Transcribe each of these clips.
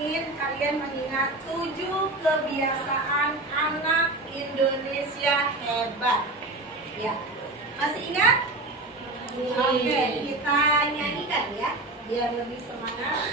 ingin kalian mengingat 7 kebiasaan anak Indonesia hebat. Ya, masih ingat? Oke, kita nyanyikan ya, biar lebih semangat.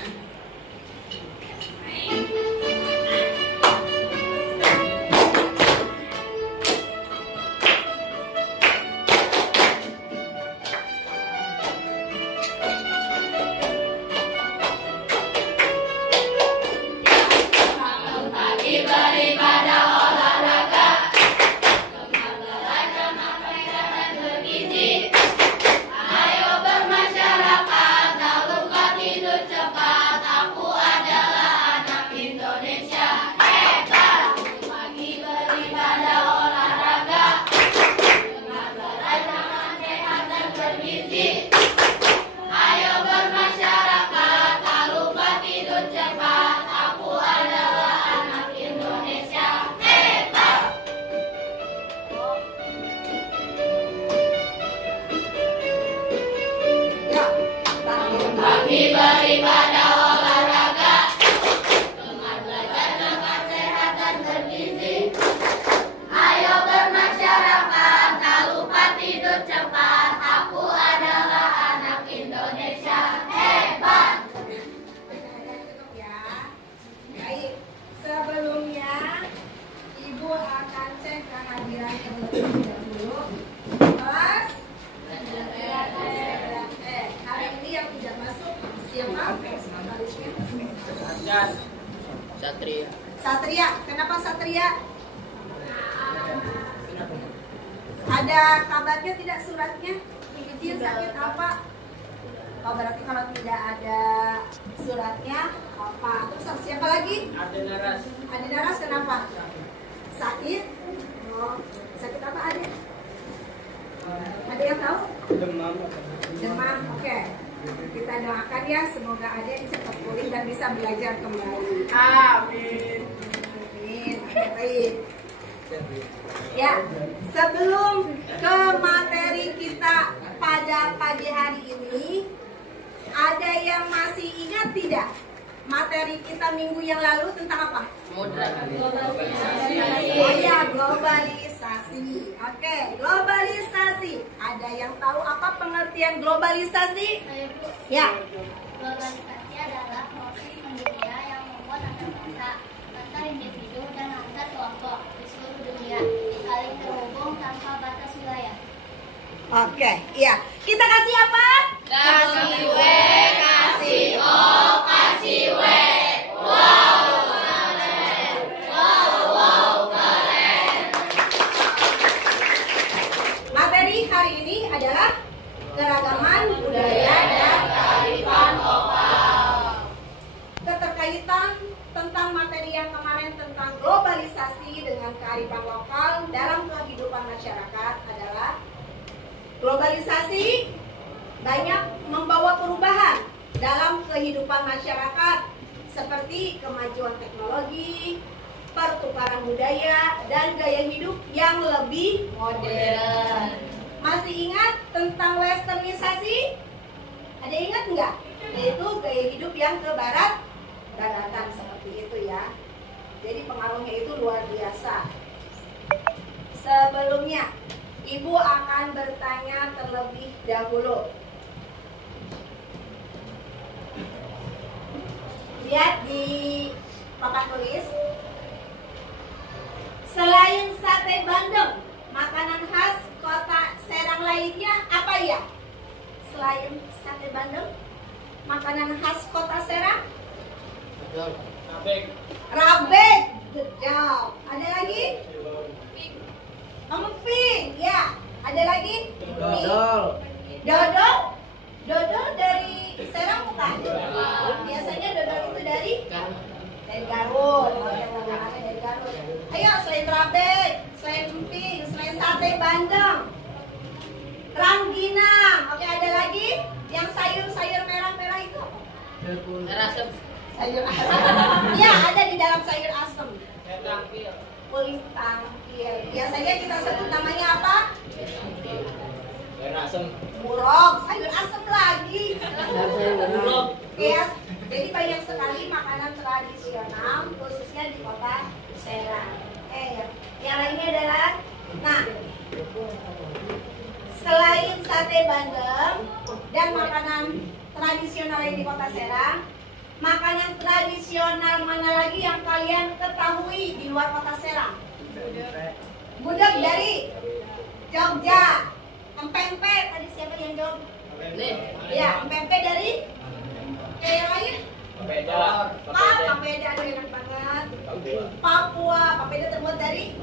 Beribadah olahraga, gemar belajar makan sehat dan bergizi. Ayo bermasyarakat, tak lupa tidur cepat. Aku adalah anak Indonesia hebat. Ya, baik. Sebelumnya, Ibu akan cek kehadirannya terlebih dahulu. Kelas. Hari ini yang tidak masuk siapa? Satria. Satria. Kenapa Satria? Ada kabarnya tidak suratnya? Izin sakit apa? Oh, berarti kalau tidak ada suratnya apa? Terus siapa lagi? Adenaras. Adenaras kenapa? Sakit? Oh, sakit apa Ade? Ada yang tahu? Demam. Demam, oke. Kita doakan ya, semoga Ade cepat pulih dan bisa belajar kembali. Amin. Amin. Baik. Ya, sebelum ke materi kita pada pagi hari ini, ada yang masih ingat tidak? Materi kita minggu yang lalu tentang apa? Globalisasi. Oh ya, globalisasi. Oke, globalisasi. Ada yang tahu apa pengertian globalisasi? Ya. Globalisasi adalah proses mendunia yang membuat antar bangsa, antar individu dan antar kelompok di seluruh dunia saling terhubung tanpa batas wilayah. Oke, iya. Kita kasih apa? Kasih W, kasih O, kasih W. Wow, keren. Wow, keren. Materi hari ini adalah keragaman budaya dan kearifan lokal. Keterkaitan tentang materi yang kemarin tentang globalisasi dengan kearifan lokal dalam kehidupan masyarakat adalah globalisasi banyak membawa perubahan dalam kehidupan masyarakat seperti kemajuan teknologi, pertukaran budaya, dan gaya hidup yang lebih modern. Masih ingat tentang westernisasi? Ada ingat nggak? Yaitu gaya hidup yang ke baratan seperti itu ya. Jadi pengaruhnya itu luar biasa. Sebelumnya, Ibu akan bertanya terlebih dahulu. Lihat di papan tulis. Selain sate bandeng, makanan khas kota Serang lainnya apa ya? Selain sate bandeng, makanan khas kota Serang? Rabek. Good job. Ada lagi? Emping. Ya. Ada lagi? Dodol. Dodol? Dodol dari Serang bukan? Biasanya dodol itu dari Garut. Oh, yang makanan dari Garut. Ayo, selain rabek, selain emping, selain sate bandeng, rangginang. Oke, ada lagi? Yang sayur-sayur merah-merah itu apa? Rasem. Sayur asem. Iya, ada di dalam sayur asem. Kulit tangkil. Biasanya kita sebut namanya apa? Rasem. Murok. Sayur asem lagi. Murok. Ya, jadi banyak sekali makanan tradisional khususnya di kota Serang. Yang lainnya adalah, nah, selain sate bandeng dan makanan tradisional yang di kota Serang, makanan tradisional mana lagi yang kalian ketahui di luar kota Serang? Gudeg dari Jogja. Empek-empek, tadi siapa yang jawab? Ya, empek-empek dari yang lain? Papeda, aduh enak banget. Papua, papeda terbuat dari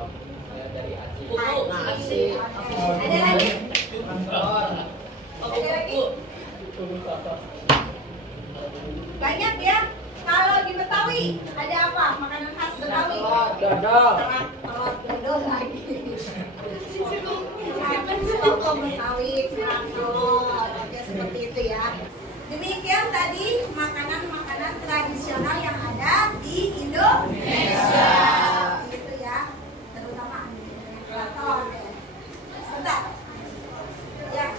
aci. Ada lagi? Ada lagi? Banyak ya. Kalau di Betawi ada apa? Makanan khas Betawi? Telur dodol lagi. Soto Betawi, kerak telur. Oke, seperti itu ya. Demikian tadi makanan-makanan tradisional yang ada di Indonesia. Gitu ya. Terutama keraton. Sebentar. Ya.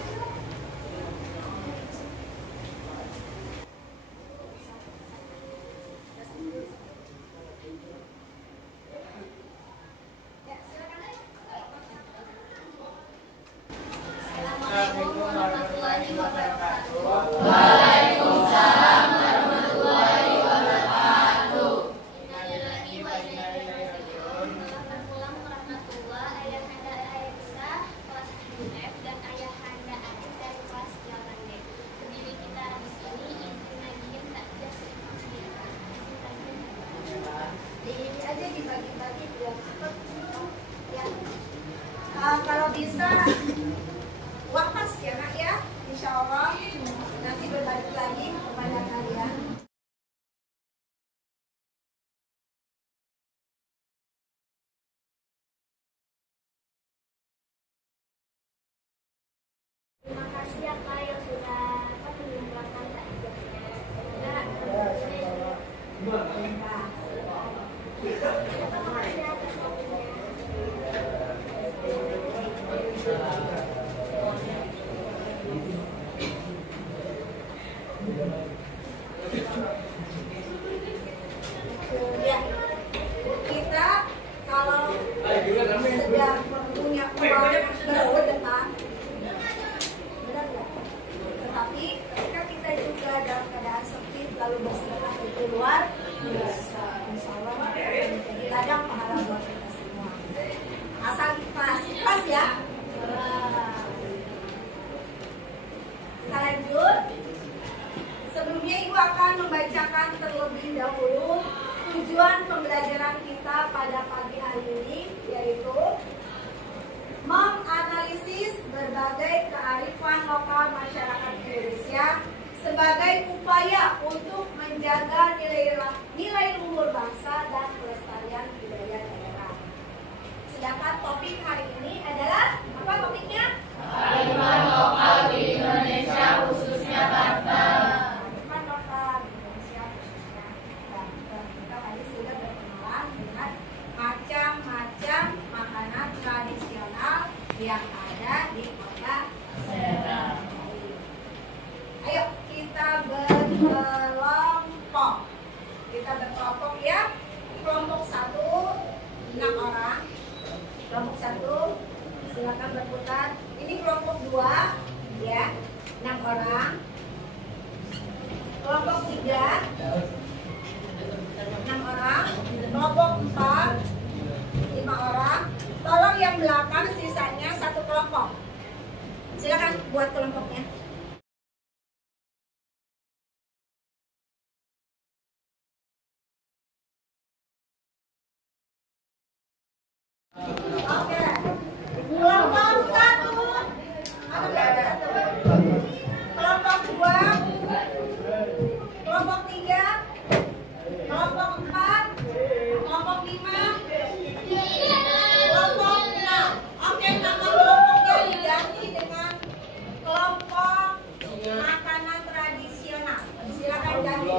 Assalamualaikum warahmatullahi wabarakatuh. Waalaikumsalam warahmatullahi wabarakatuh. Innalillahi wa inna ilaihi raji'un. Selamat pulang ke rahmatullah. Ayahanda Aisyah kelas 7F dan ayahanda Atif dari kelas 8D. Berdiri kita di sini izin nagihin tak jas Ini aja dibagi-bagi biar cepet. Ya. Kalau bisa wakas ya nak ya, insya Allah nanti berbalik lagi kepada kalian. Terima kasih ya Kak yang sudah menyumbangkan takjilnya. Semoga terima kasih atas waktunya. Ya, kita kalau sedang punya uang bersedekah, benar nggak? Tetapi ketika kita juga dalam keadaan sempit lalu bersedekah di luar biasa, insya Allah menjadi ladang pahala buat kita semua. Asal ikhlas ya. Kita lanjut. Sebelumnya Ibu akan membacakan terlebih dahulu tujuan pembelajaran kita pada pagi hari ini, yaitu menganalisis berbagai kearifan lokal masyarakat Indonesia sebagai upaya untuk menjaga nilai luhur bangsa dan kelestarian budaya daerah. Sedangkan topik hari ini adalah apa topiknya? Kearifan lokal di Indonesia khususnya Banten. Kearifan lokal di Indonesia khususnya Banten. Kita tadi sudah berkenalan dengan macam-macam makanan tradisional yang ada di kota Serang. Ayo kita berkelompok. Kita berkelompok ya. Kelompok 1 6 orang. Kelompok 1 silakan berputar. Ini kelompok 2 ya, 6 orang. Kelompok 3 6 orang. Kelompok 4 5 orang. Tolong yang belakang sisanya satu kelompok. Silakan buat kelompoknya. Oke. Kelompok 1. Kelompok 2. Kelompok 3. Kelompok 4. Kelompok 5. Kelompok 6. Oke, nama kelompoknya diganti dengan kelompok makanan tradisional. Silakan ganti.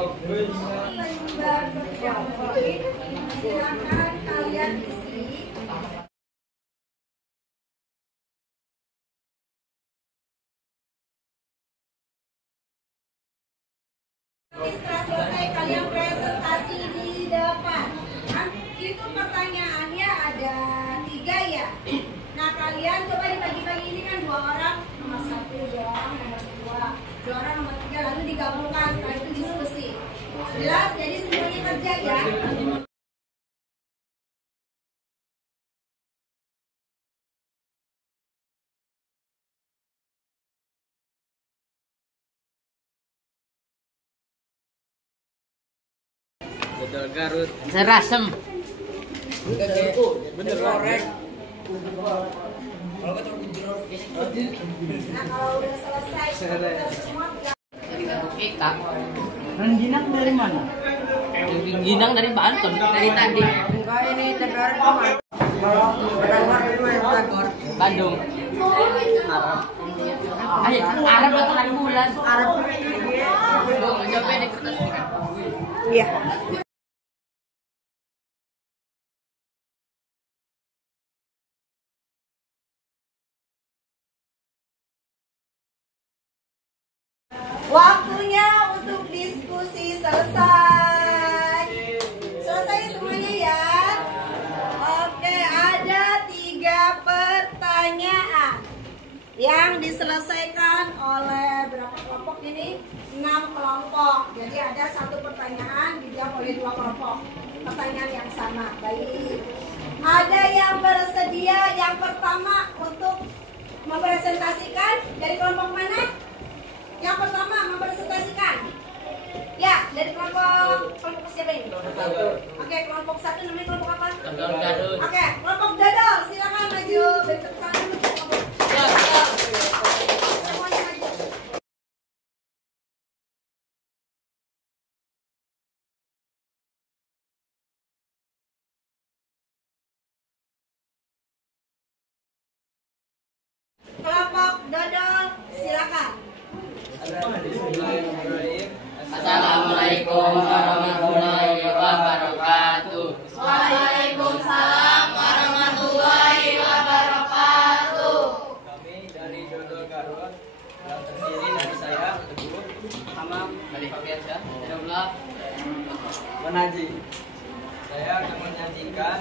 Silakan kalian isi. Setelah selesai kalian presentasi di pertanyaannya ada 3 ya. Nah kalian coba dibagi-bagi, ini kan 2 orang nomor 1, 2 orang nomor 2, 2 orang nomor 3, lalu digabungkan, setelah itu diskusi. Jelas? Jadi semuanya kerja ya. Betul Garut. Serasem. Bener korek. Nah kalau udah selesai semua Kita. Rengginang dari mana? Ginang dari Banten dari tadi. Enggak, ini Tegar kemana? Penawar itu yang Tagor. Bandung. Ayo, Arab bakalan bulan. Arab. Jawabnya di kertas ini kan. Iya. Waktunya untuk diskusi selesai. Selesai semuanya ya. Oke, ada 3 pertanyaan yang diselesaikan oleh berapa kelompok ini? 6 kelompok. Jadi ada 1 pertanyaan dijawab oleh 2 kelompok. Pertanyaan yang sama. Baik. Ada yang bersedia yang pertama untuk mempresentasikan dari kelompok mana? Yang pertama mempresentasikan. Ya, dari kelompok siapa ini? Oke, kelompok 1 namanya kelompok apa? Garut. Oke, kelompok Dodol, silakan maju. Bentuk tangan untuk kelompok. Semuanya maju. Kelompok Dodol, silakan. Assalamualaikum warahmatullahi wabarakatuh. Waalaikumsalam warahmatullahi wabarakatuh. Kami dari Dodol Garut yang terdiri dari saya, Teguh, Hamam dari Fakirsya. Alhamdulillah. Menaji. Saya akan menyajikan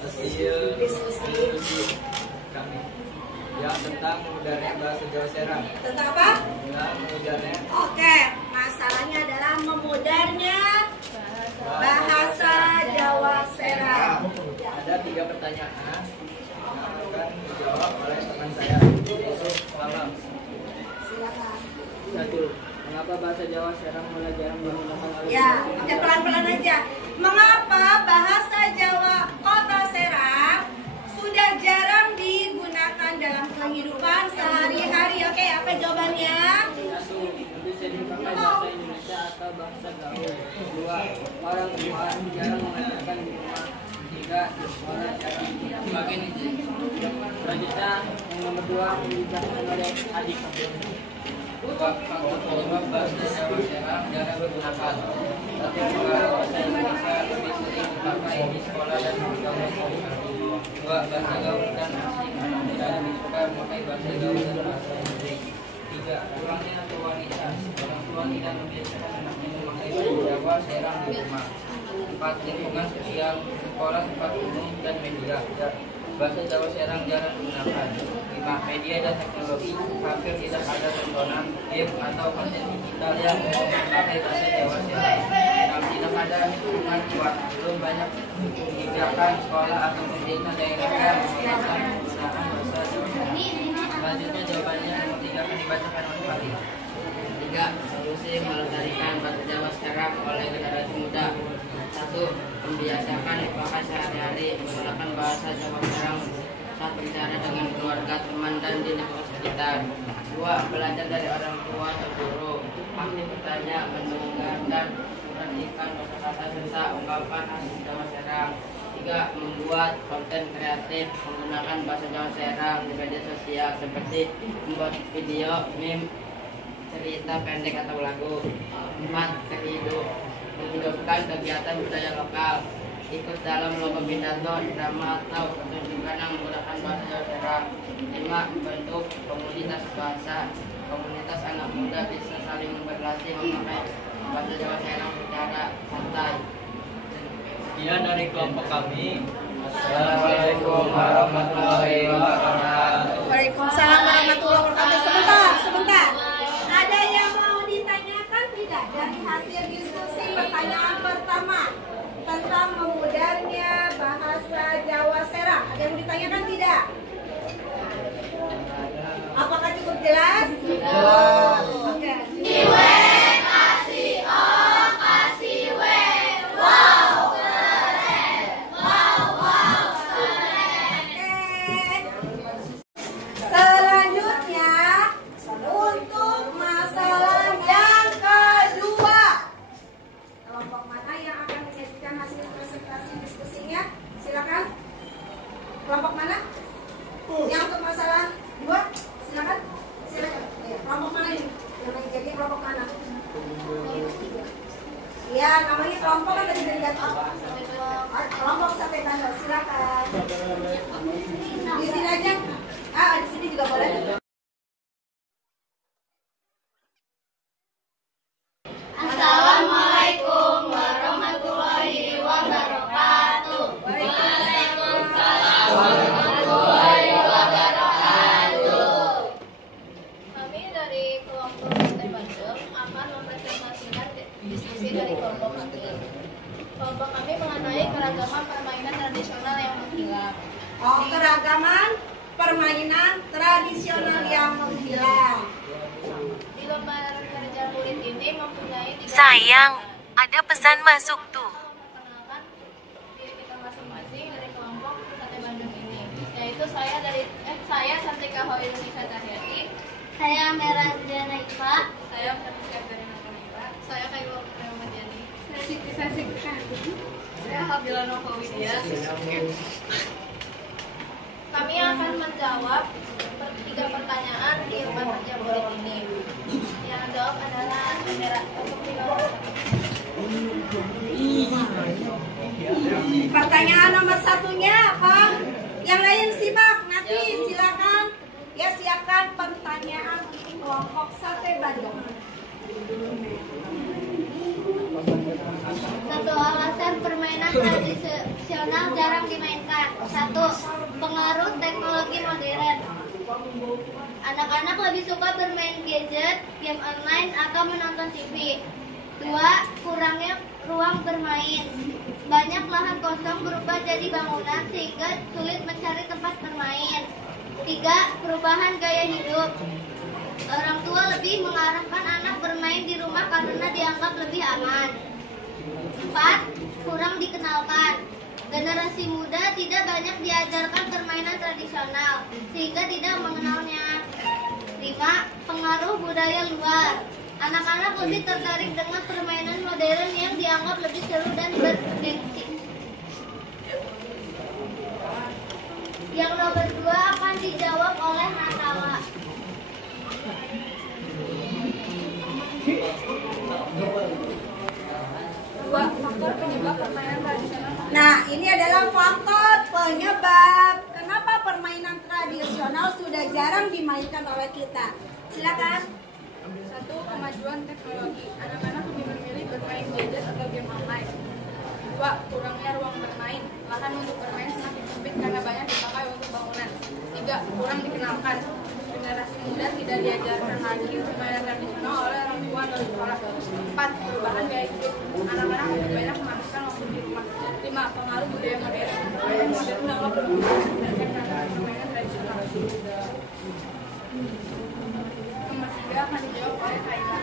hasil diskusi kami yang tentang memudahnya bahasa Jawa Serang. Tentang apa? Tentang memudahnya Oke, masalahnya adalah memudarnya bahasa Jawa Serang. ada 3 pertanyaan yang akan dijawab oleh teman saya, Yusuf Malam. Silakan. 1. Mengapa bahasa Jawa Serang mulai jarang digunakan oleh Ya, oke pelan-pelan aja. Mengapa bahasa Jawa Kota Serang sudah jarang digunakan dalam kehidupan sehari-hari? Oke, apa jawabannya? 1. Bisa dipakai bahasa Indonesia atau bahasa gaul. 2. Orang tua jarang mengatakan di rumah. 3. Orang jarang sebagai ini. Selanjutnya yang nomor 2 dijelaskan oleh adik. Faktor penyebab bahasa Jawa Serang jarang digunakan. 1. Bahasa Indonesia lebih sering dipakai di sekolah dan bergaul sehari-hari. 2. Bahasa gaul dan asing anak muda lebih suka memakai bahasa gaul dan bahasa Inggris. 3. Kurangnya aktualitas. Orang tua tidak membiasakan anaknya memakai bahasa Jawa Serang di rumah. 4. Lingkungan sosial, sekolah, tempat umum, dan media. Bahasa Jawa Serang jarang digunakan. 5. Media dan teknologi. Hampir tidak ada tontonan, game, atau konten digital yang memakai bahasa Jawa Serang. 6. Tidak ada hitungan kuat. Belum banyak kebijakan sekolah atau pemerintah daerah yang menggunakan penggunaan bahasa Jawa Serang. Selanjutnya jawabannya nomor 3 akan dibacakan oleh Fatih. 3. Solusi melestarikan bahasa Jawa Serang oleh generasi muda. 1. Membiasakan dipakai sehari-hari menggunakan bahasa Jawa Serang saat bicara dengan keluarga, teman, dan di lingkungan sekitar. 2. Belajar dari orang tua atau guru. Aktif bertanya, mendengarkan, memperhatikan kosakata serta ungkapan khas Jawa Serang. 3. Membuat konten kreatif menggunakan bahasa Jawa Serang di media sosial seperti membuat video, meme, cerita pendek atau lagu. 4. Menghidupkan kegiatan budaya lokal, ikut dalam lomba pidato, drama, atau pertunjukan yang menggunakan bahasa Jawa Serang. 5. Membentuk komunitas bahasa. Komunitas anak muda bisa saling berlatih memakai bahasa Jawa Serang secara santai. Sekian dari kelompok kami. Assalamualaikum warahmatullahi wabarakatuh. Waalaikumsalam warahmatullahi wabarakatuh. Sebentar. Ada yang mau ditanyakan tidak dari hasil diskusi pertanyaan pertama tentang memudarnya bahasa Jawa Serang? Ada yang mau ditanyakan tidak? Apakah cukup jelas? Jelas. Oke. Selanjutnya untuk masalah yang kedua, kelompok mana yang akan menyajikan hasil presentasi diskusinya? Silakan. Kelompok mana? Yang untuk masalah dua, silakan. Silakan. Ya, kelompok mana ini? Yang menjadi kelompok mana? Ya, namanya kelompok kan tadi dari data. Kelompok sampai tanda, silakan. Di sini aja. Di sini juga boleh. Assalamualaikum warahmatullahi wabarakatuh. Waalaikumsalam warahmatullahi wabarakatuh. Kami dari kelompok Partai Bandung akan mempresentasikan diskusi dari kelompok kami. Kelompok kami mengenai keragaman permainan tradisional yang menghilang. Oh, keragaman permainan tradisional yang menghilang. Di lembar kerja murid ini mempunyai tiga Sayang, ada pesan masuk tuh. memperkenalkan diri kita masing-masing dari kelompok Partai Bandung ini, yaitu saya Santika Hoirunisa Cahyati, saya Merah Diana Iva, saya Francia Verena Iva, saya Kaiwa Pramadiani, saya Siti Sasika, saya Habila Nokowidia. Kami akan menjawab 3 pertanyaan di lembar kerja murid ini. Yang jawab adalah Merah. Pertanyaan nomor satunya apa? Yang lain simak, nanti silakan. Ya, siapkan pertanyaan untuk kelompok Sate Bandung. Satu alasan permainan tradisional jarang dimainkan. 1. Pengaruh teknologi modern. Anak-anak lebih suka bermain gadget, game online, atau menonton TV. 2. Kurangnya ruang bermain. Banyak lahan kosong berubah jadi bangunan sehingga sulit mencari tempat bermain. 3. Perubahan gaya hidup. Orang tua lebih mengarahkan anak bermain di rumah karena dianggap lebih aman. 4. Kurang dikenalkan. Generasi muda tidak banyak diajarkan permainan tradisional sehingga tidak mengenalnya. 5. Pengaruh budaya luar. Anak-anak lebih tertarik dengan permainan modern yang dianggap lebih seru dan bergengsi. Yang nomor 2 akan dijawab oleh Natala. Faktor penyebab permainan tradisional. Nah, ini adalah faktor penyebab kenapa permainan tradisional sudah jarang dimainkan oleh kita. Silakan. 1. Kemajuan teknologi. Anak-anak lebih memilih bermain gadget atau game online. 2. Kurangnya ruang bermain. Lahan untuk bermain semakin sempit karena banyak dipakai untuk bangunan. 3. Kurang dikenalkan. Generasi muda tidak diajarkan lagi permainan tradisional oleh orang tua atau sekolah. 4. Perubahan gaya hidup. Anak-anak lebih banyak menghabiskan waktu di rumah. 5. Pengaruh budaya modern. Budaya modern dapat menggunakan permainan tradisional. Nomor 3 akan dijawab oleh Kaiwa.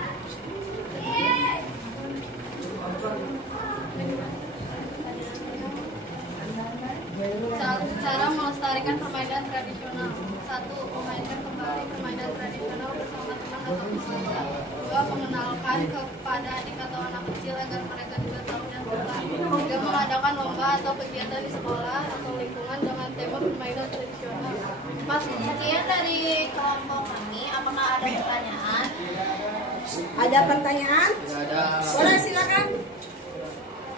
Cara melestarikan permainan tradisional. 1. Memainkan kembali permainan tradisional bersama teman atau keluarga. 2. Mengenalkan kepada adik atau anak kecil agar mereka juga tahu dan suka. 3. Mengadakan lomba atau kegiatan di sekolah atau lingkungan dengan tema permainan tradisional. 4. Sekian dari kelompok kami. Apakah ada pertanyaan? Ada pertanyaan? Boleh, silakan.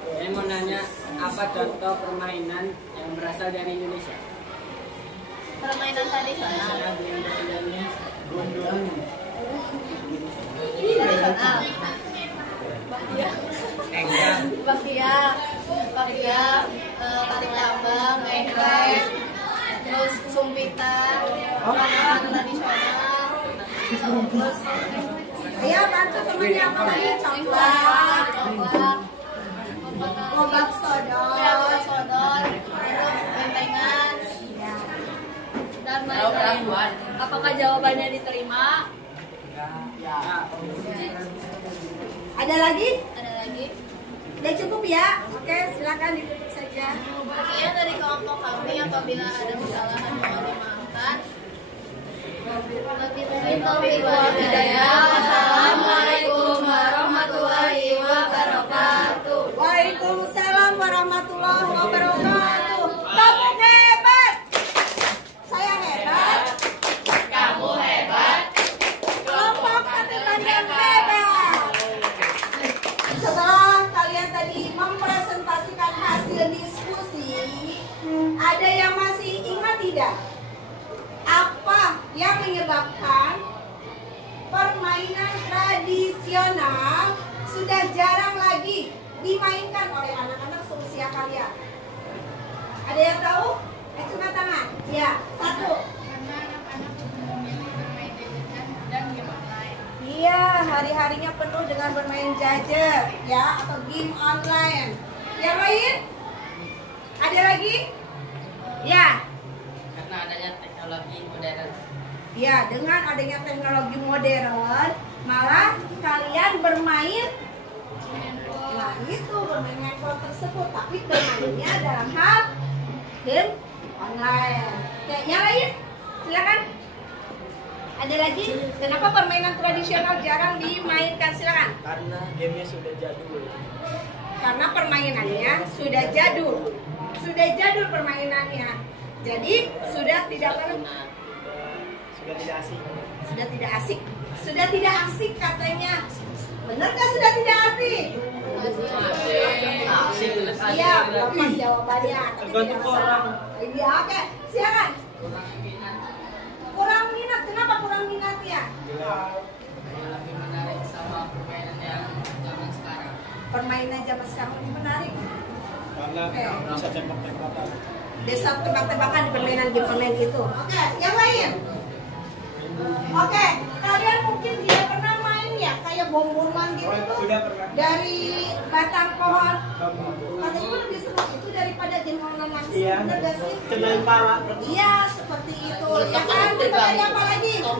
Saya mau nanya, apa contoh permainan yang berasal dari Indonesia? Permainan tradisional. Tradisional. Bakyak. bakya, tarik tambang, ngepres, terus sumpitan, makanan tradisional, terus Ayo bantu temennya apa lagi? Coklat, gobak sodor, bentengan, ya. dan lain-lain. Apakah jawabannya diterima? Ada lagi? Ada lagi? Udah cukup ya? Oke, silakan ditutup saja. Sekian dari kelompok kami, apabila ada kesalahan mohon dimaafkan. Wabillahi wal hidayah. Wassalamualaikum warahmatullahi wabarakatuh. Waalaikumsalam warahmatullahi wabarakatuh. Kamu hebat. Saya hebat. Kamu hebat. Kelompok santri yang hebat. Setelah kalian tadi mempresentasikan hasil diskusi, ada yang masih ingat tidak? Apa yang menyebabkan permainan tradisional sudah jarang lagi dimainkan oleh anak-anak seusia kalian? Ada yang tahu? Angkat tangan. Ya, satu. Karena anak-anak umumnya bermain gadget dan game online. Iya, hari-harinya penuh dengan bermain gadget, ya, atau game online. Yang lain? Ada lagi? Ya. Karena adanya teknologi modern. Ya, dengan adanya teknologi modern, malah kalian bermain. Nah, itu bermain handphone tersebut, tapi bermainnya dalam hal game online. Oke, yang lain? Silakan. Ada lagi? Kenapa permainan tradisional jarang dimainkan? Silakan. Karena gamenya sudah jadul. Karena permainannya sudah jadul. Sudah jadul permainannya. Jadi sudah tidak Sudah tidak asik. sudah tidak asik. Sudah tidak asik katanya. Benarkah sudah tidak asik? Iya, lepas jawabannya. Tapi tidak masalah. Iya, oke. Silakan. Kurang minat. Kenapa kurang minat ya? Lebih menarik sama permainan yang zaman sekarang. Permainan zaman sekarang lebih menarik. Karena bisa tembak-tembakan. Desa tebak-tebakan di permainan game online itu. Oke, yang lain. Oke, kalian mungkin tidak pernah main ya kayak bom-boman gitu tuh Sudah pernah. dari batang pohon. Katanya itu lebih seru itu daripada game online langsung. Iya. Bener gak sih? Kenalin pala. Iya, seperti itu. Ya kan, kita tadi apa lagi? Oh,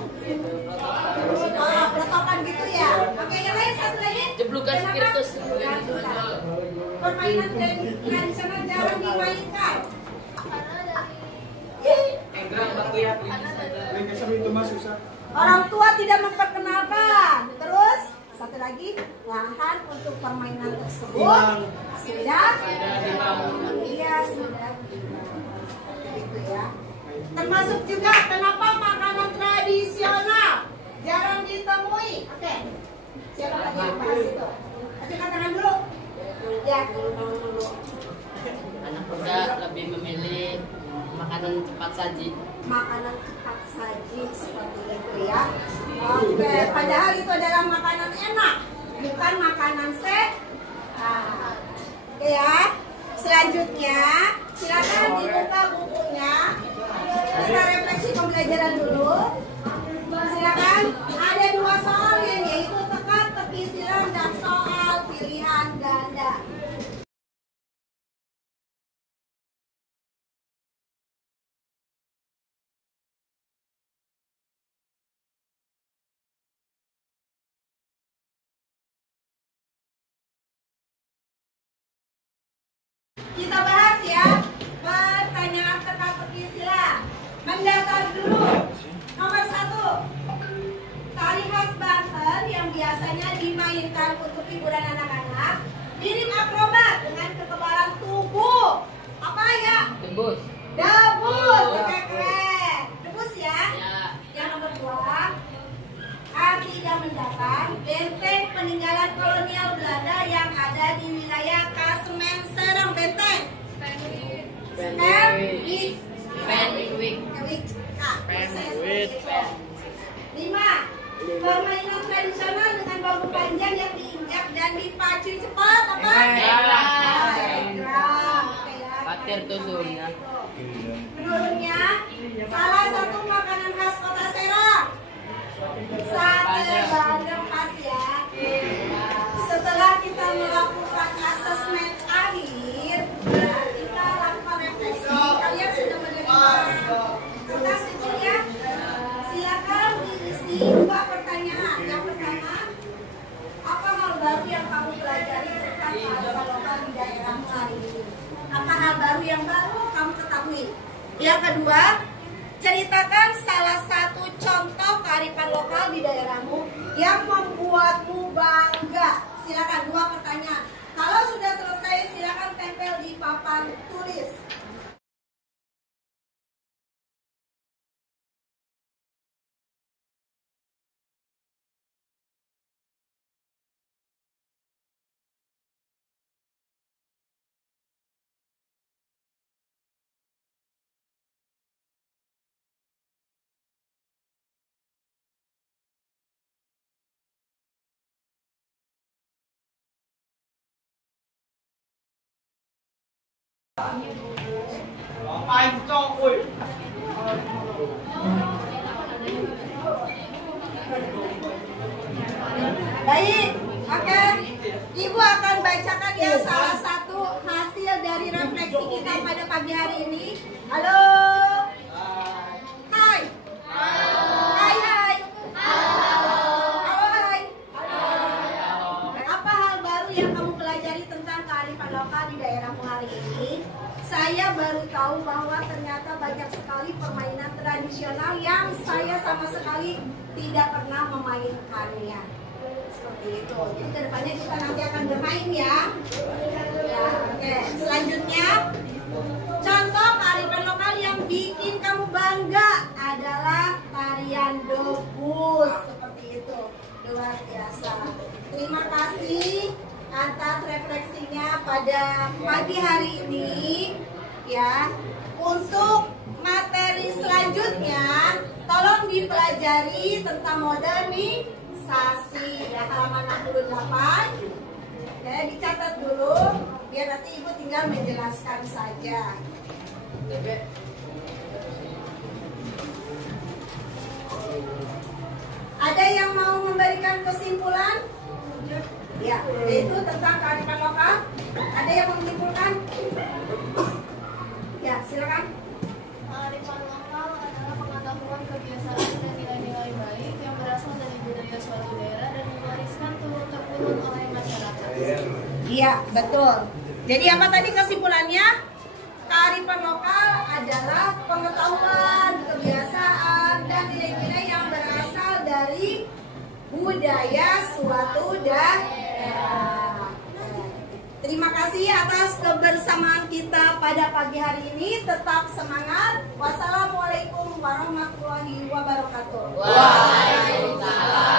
peletokan gitu ya. Oke, yang lain satu lagi. Jeblukan Kenapa? spiritus. Nggak bisa. Permainan tradisional jarang dimainkan. Itu mah susah. Orang tua tidak memperkenalkan. Terus satu lagi, lahan untuk permainan tersebut sudah iya sudah gitu ya. Termasuk juga kenapa makanan tradisional jarang ditemui. Oke, siapa lagi yang bahas itu? Angkat tangan dulu. Ya, dulu. Anak muda lebih memilih makanan cepat saji. Makanan cepat saji seperti itu ya. Oke, padahal itu adalah makanan enak, bukan makanan sehat. Oke ya. Selanjutnya, silakan dibuka bukunya. Kita refleksi pembelajaran dulu. Silakan. Ada 2 soal yang yaitu teka-teki silang dan soal pilihan ganda. Kita bahas ya pertanyaan teka-teki silang. Mendaftar dulu. Nomor 1, tari khas Banten yang biasanya dimainkan untuk hiburan anak-anak. Mirip akrobat dengan kekebalan tubuh. Apa ya? Debus. Debus. Keren. Debus ya. Ya. Yang nomor 2, arti dan mendapat benteng peninggalan kolonial Belanda yang ada di wilayah Kasemen Serang. Benteng Spenwijk. 5, permainan tradisional dengan bambu panjang yang diinjak dan dipacu cepat. Apa? Egrang. Betul sebelumnya. Menurutnya, salah satu makanan khas Kota Serang. Sate bandeng khas ya. Setelah kita melakukan asesmen akhir, kita lakukan refleksi. Kalian sudah menerima kertas kecil ya? Silakan diisi 2 pertanyaan. Yang pertama, apa hal baru yang kamu pelajari tentang kearifan lokal di daerahmu hari ini? Apa hal baru yang baru kamu ketahui? Yang kedua, ceritakan salah satu contoh kearifan lokal di daerahmu yang membuatmu bangga. Silakan 2 pertanyaan. Kalau sudah selesai, silakan tempel di papan tulis. Baik, oke. Ibu akan bacakan ya salah satu hasil dari refleksi kita pada pagi hari ini. Halo. Hai. Hai, hai. Halo, hai. Apa hal baru yang kamu pelajari tentang kearifan lokal di daerahmu hari ini? Saya baru tahu bahwa ternyata banyak sekali permainan tradisional yang saya sama sekali tidak pernah memainkannya. Seperti itu. Jadi kedepannya kita nanti akan bermain ya. Ya, oke. Selanjutnya, contoh kearifan lokal yang bikin kamu bangga adalah tarian debus. Seperti itu. Luar biasa. Terima kasih atas refleksinya pada pagi hari ini ya. Untuk materi selanjutnya tolong dipelajari tentang modernisasi ya, halaman 68. Oke, dicatat dulu biar nanti Ibu tinggal menjelaskan saja. Ada yang mau memberikan kesimpulan? Ya, yaitu tentang kearifan lokal. Ada yang mau menyimpulkan? Ya, silakan. Kearifan lokal adalah pengetahuan, kebiasaan, dan nilai-nilai baik yang berasal dari budaya suatu daerah dan diwariskan turun-temurun oleh masyarakat. Iya, betul. Jadi apa tadi kesimpulannya? Kearifan lokal adalah pengetahuan, kebiasaan, dan nilai-nilai yang berasal dari budaya suatu daerah. Terima kasih atas kebersamaan kita pada pagi hari ini. Tetap semangat. Wassalamualaikum warahmatullahi wabarakatuh. Waalaikumsalam.